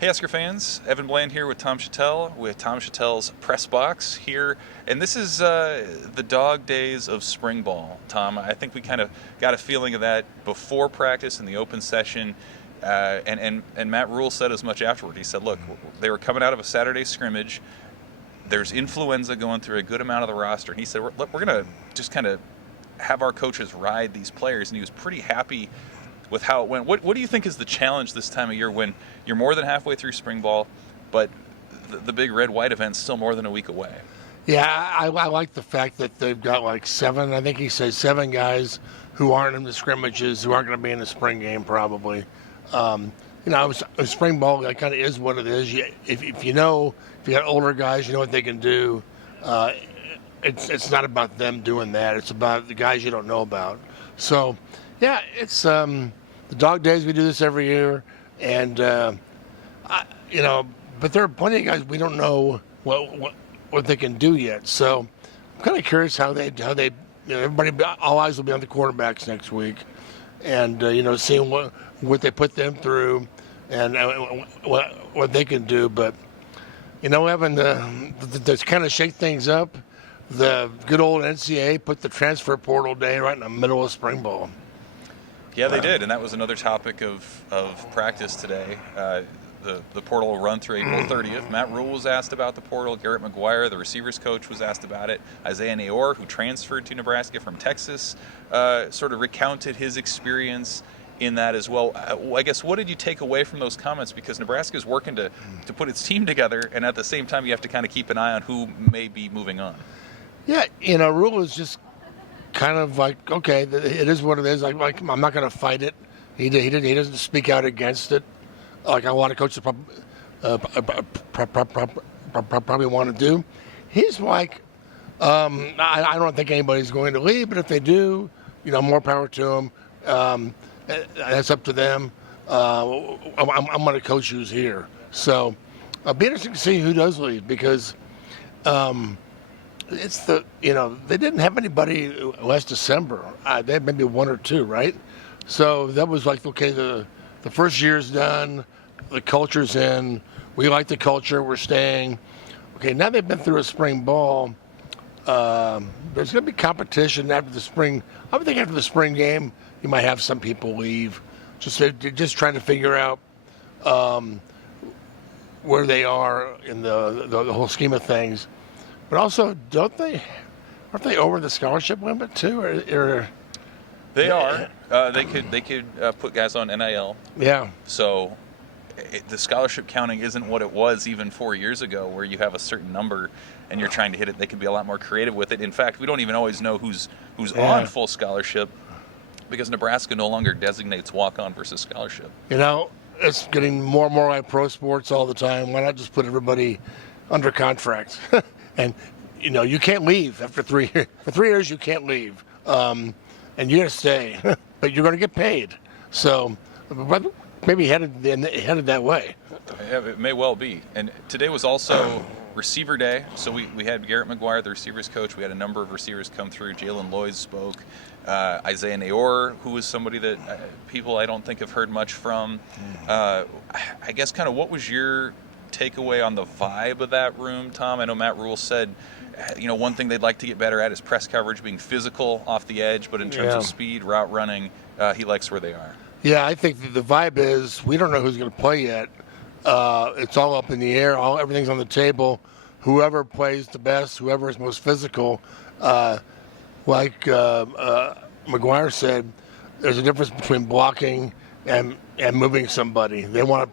Hey, Husker fans. Evan Bland here with Tom Shatel with Tom Shatel's Press Box here. And this is the dog days of spring ball, Tom. I think we kind of got a feeling of that before practice in the open session. And Matt Rule said as much afterward. He said, look, they were coming out of a Saturday scrimmage. There's influenza going through a good amount of the roster. And he said, we're going to just kind of have our coaches ride these players. And he was pretty happy with how it went. What do you think is the challenge this time of year when you're more than halfway through spring ball, but the big red-white event's still more than a week away? Yeah, I like the fact that they've got like seven, I think he says 7 guys who aren't in the scrimmages, who aren't going to be in the spring game probably. Spring ball kind of is what it is. If you got older guys, you know what they can do. It's not about them doing that. It's about the guys you don't know about. So, yeah, it's the dog days. We do this every year, and but there are plenty of guys we don't know what they can do yet. So, I'm kind of curious how they everybody, all eyes will be on the quarterbacks next week, and seeing what they put them through, and what they can do. But Evan, to kind of shake things up, the good old NCAA put the transfer portal day right in the middle of spring ball. Yeah, they did, and that was another topic of practice today. The portal will run through April 30th. Matt Rule was asked about the portal. Garrett McGuire, the receivers coach, was asked about it. Isaiah Nayor, who transferred to Nebraska from Texas, sort of recounted his experience in that as well. I guess, what did you take away from those comments? Because Nebraska is working to put its team together, and at the same time, you have to kind of keep an eye on who may be moving on. Yeah, Rule is just kind of like, okay, it is what it is. Like I'm not going to fight it. He doesn't speak out against it, like a lot of coaches probably want to do. He's like, I don't think anybody's going to leave, but if they do, more power to them. That's up to them. I'm going to coach who's here. So it'll be interesting to see who does leave, because it's they didn't have anybody last December. They had maybe 1 or 2, right? So that was like, okay, the first year's done, the culture's in, we like the culture, we're staying. Okay, now they've been through a spring ball. There's going to be competition after the spring. I would think after the spring game, you might have some people leave, just trying to figure out where they are in the whole scheme of things. But also, aren't they over the scholarship limit too? Or they are. They could put guys on NIL. Yeah. So the scholarship counting isn't what it was even 4 years ago, where you have a certain number and you're trying to hit it. They can be a lot more creative with it. In fact, we don't even always know who's on full scholarship, because Nebraska no longer designates walk-on versus scholarship. It's getting more and more like pro sports all the time. Why not just put everybody under contract? And you can't leave after 3 years. For 3 years, you can't leave, and you're gonna stay, but you're gonna get paid. So maybe headed that way. Yeah, it may well be. And today was also receiver day, so we had Garrett McGuire, the receivers coach. We had a number of receivers come through. Jalen Lloyd spoke. Isaiah Nayor, who is somebody that people I don't think have heard much from. I guess kind of what was your takeaway on the vibe of that room, Tom? I know Matt Rule said, one thing they'd like to get better at is press coverage, being physical off the edge, but in terms of speed, route running, he likes where they are. Yeah, I think the vibe is we don't know who's going to play yet. It's all up in the air. Everything's on the table. Whoever plays the best, whoever is most physical, like McGuire said, there's a difference between blocking and moving somebody. They want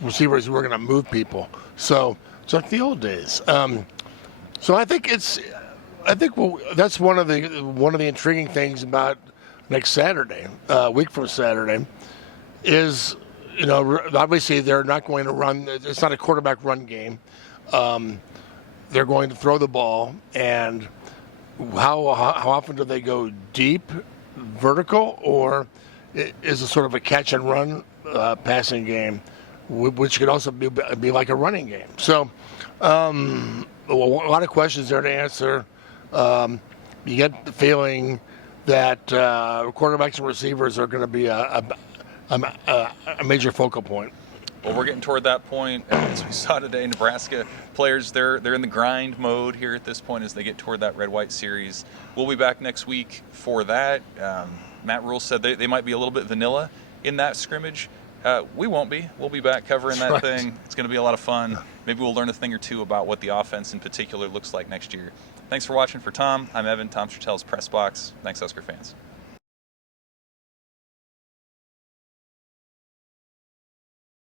receivers who are going to move people. So it's like the old days. So I think that's one of the intriguing things about next Saturday, week from Saturday, is obviously they're not going to run. It's not a quarterback run game. They're going to throw the ball, and how often do they go deep, vertical, or is it sort of a catch and run passing game, which could also be like a running game? So a lot of questions there to answer. You get the feeling that quarterbacks and receivers are going to be a major focal point. Well, we're getting toward that point. As we saw today, Nebraska players, they're in the grind mode here at this point as they get toward that red-white series. We'll be back next week for that. Matt Rule said they might be a little bit vanilla in that scrimmage. We won't be. We'll be back covering that thing. It's going to be a lot of fun. Maybe we'll learn a thing or two about what the offense in particular looks like next year. Thanks for watching. For Tom, I'm Evan, Tom Shatel's Press Box. Thanks, Husker fans.